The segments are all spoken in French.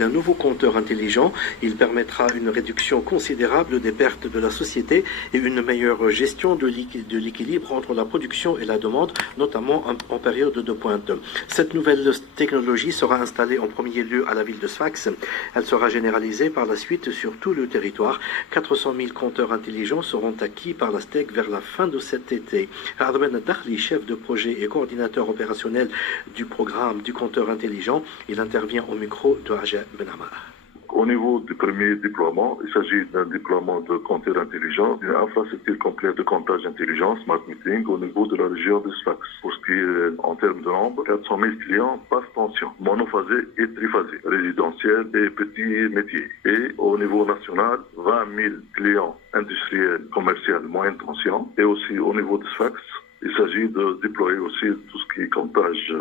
D'un nouveau compteur intelligent, il permettra une réduction considérable des pertes de la société et une meilleure gestion de l'équilibre entre la production et la demande, notamment en période de pointe. Cette nouvelle technologie sera installée en premier lieu à la ville de Sfax. Elle sera généralisée par la suite sur tout le territoire. 400 000 compteurs intelligents seront acquis par la STEC vers la fin de cet été. Adouane Dakhli, chef de projet et coordinateur opérationnel du programme du compteur intelligent, il intervient au micro de Aja Ben Amar. Au niveau du premier déploiement, il s'agit d'un déploiement de compteurs intelligents, d'une infrastructure complète de comptage intelligent, smart metering, au niveau de la région de Sfax. Pour ce qui est en termes de nombre, 400 000 clients basse tension, monophasés et triphasés, résidentiels et petits métiers. Et au niveau national, 20 000 clients industriels, commerciaux, moyenne tension. Et aussi au niveau de Sfax, il s'agit de déployer aussi tout ce qui est comptage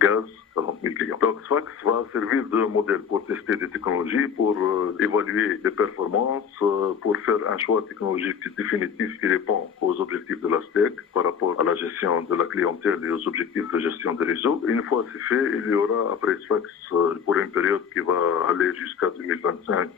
gaz, 40 000 clients. Donc Sfax va servir de modèle pour tester des technologies, pour évaluer les performances, pour faire un choix technologique définitif qui répond aux objectifs de la STEC par rapport à la gestion de la clientèle et aux objectifs de gestion des réseaux. Une fois c'est fait, il y aura après Sfax, pour une période qui va aller jusqu'à 2025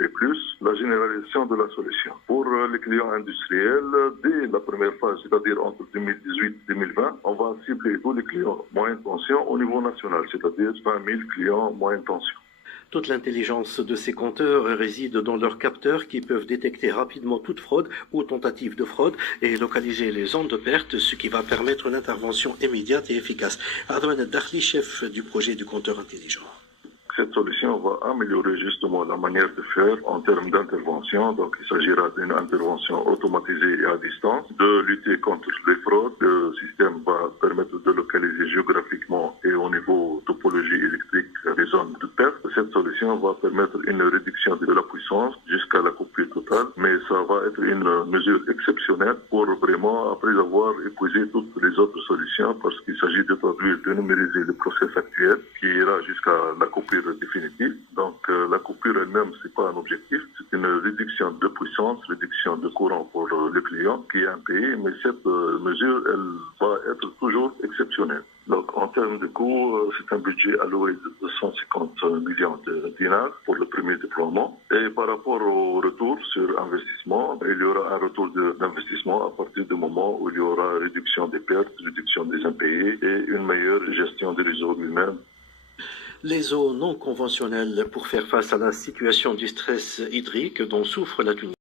et plus, la généralisation de la solution. Pour les clients industriels, dès la première phase, c'est-à-dire entre 2018 et 2020, on va cibler tous les clients moyenne tension au niveau national, c'est-à-dire 20 000 clients moyenne tension. Toute l'intelligence de ces compteurs réside dans leurs capteurs qui peuvent détecter rapidement toute fraude ou tentative de fraude et localiser les zones de perte, ce qui va permettre une intervention immédiate et efficace. Adouane Dakhli, chef du projet du compteur intelligent. Cette solution va améliorer justement la manière de faire en termes d'intervention. Donc, il s'agira d'une intervention automatisée et à distance, de lutter contre les fraudes. Le système va permettre de localiser géographiquement et au niveau topologie électrique les zones de perte. Cette solution va permettre une réduction de la puissance jusqu'à la coupure totale, mais ça va être une mesure exceptionnelle pour vraiment, après avoir épuisé toutes les autres solutions, parce qu'il s'agit de traduire, de numériser le process actuel qui ira jusqu'à la coupure définitive. Donc la coupure elle-même, c'est pas un objectif, c'est une réduction de puissance, réduction de courant pour le client qui est impayé, mais cette mesure, elle va être toujours exceptionnelle. Donc en termes de coût, c'est un budget alloué de 250 millions de dinars pour le premier déploiement. Et par rapport au retour sur investissement, il y aura un retour d'investissement à partir du moment où il y aura réduction des pertes, réduction des impayés et une meilleure gestion des réseaux lui-même. Les eaux non conventionnelles pour faire face à la situation du stress hydrique dont souffre la Tunisie.